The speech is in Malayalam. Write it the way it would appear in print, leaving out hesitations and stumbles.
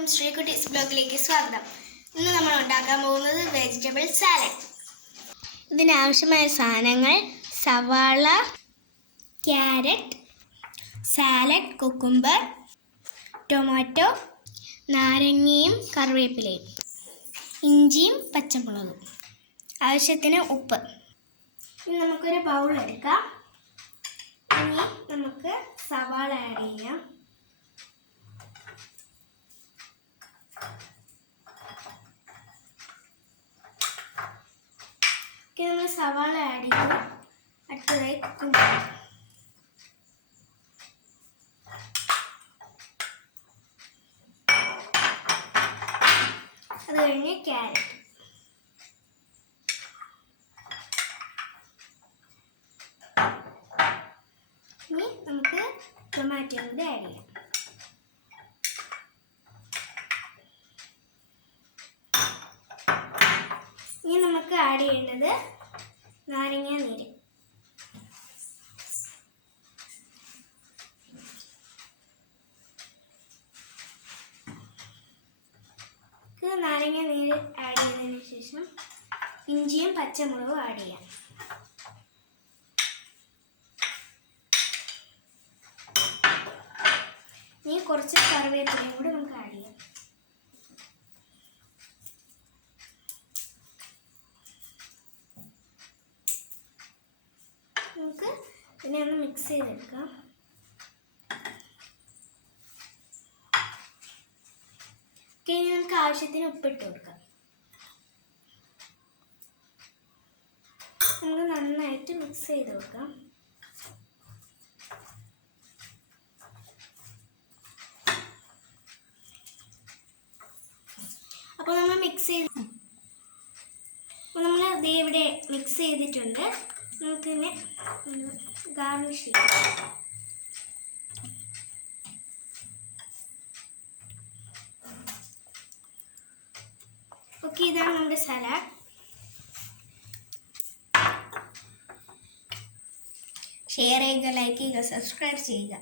എല്ലാവർക്കും ശ്രീകുട്ടീസ് ബ്ലോഗിലേക്ക് സ്വാഗതം. ഇന്ന് നമ്മൾ ഉണ്ടാക്കാൻ പോകുന്നത് വെജിറ്റബിൾ സാലഡ്. ഇതിനാവശ്യമായ സാധനങ്ങൾ: സവാള, ക്യാരറ്റ്, സാലഡ് കുക്കുംബർ, ടൊമാറ്റോ, നാരങ്ങയും കറിവേപ്പിലയും, ഇഞ്ചിയും പച്ചമുളകും, ആവശ്യത്തിന് ഉപ്പ്. ഇനി നമുക്കൊരു ബൗൾ എടുക്കാം. ഇനി നമുക്ക് സവാള ആഡ് ചെയ്യാം. നമ്മൾ സവാള ആഡ് ചെയ്ത് അടുത്തതായി കുക്കുംബർ, അത് കഴിഞ്ഞ് ക്യാരറ്റ്, ഇനി നമുക്ക് ടൊമാറ്റോ കൂടി ആഡ് ചെയ്യാം. ഇനി നമുക്ക് ആഡ് ചെയ്യേണ്ടത് നാരങ്ങ നീര്. നാരങ്ങ നീര് ആഡ് ചെയ്തതിന് ശേഷം ഇഞ്ചിയും പച്ചമുളകും ആഡ് ചെയ്യാം. ഇനി കുറച്ച് കറിവേപ്പിലയും കൂടി നമുക്ക് ആഡ് ചെയ്യാം. നമുക്ക് ഇതിനെ ഒന്ന് മിക്സ് ചെയ്തെടുക്കാം. ഇനി നമുക്ക് ആവശ്യത്തിന് ഉപ്പിട്ട് കൊടുക്കാം. നമുക്ക് നന്നായിട്ട് മിക്സ് ചെയ്ത് കൊടുക്കാം. അപ്പോൾ നമ്മൾ ഇവിടെ മിക്സ് ചെയ്തിട്ടുണ്ട്. നമുക്കിതിനെ ഗാർണിഷ് ചെയ്യാം. ഓക്കെ, ഇതാണ് നമ്മുടെ സലാഡ്. ഷെയർ ചെയ്യുക, ലൈക്ക് ചെയ്യുക, സബ്സ്ക്രൈബ് ചെയ്യുക.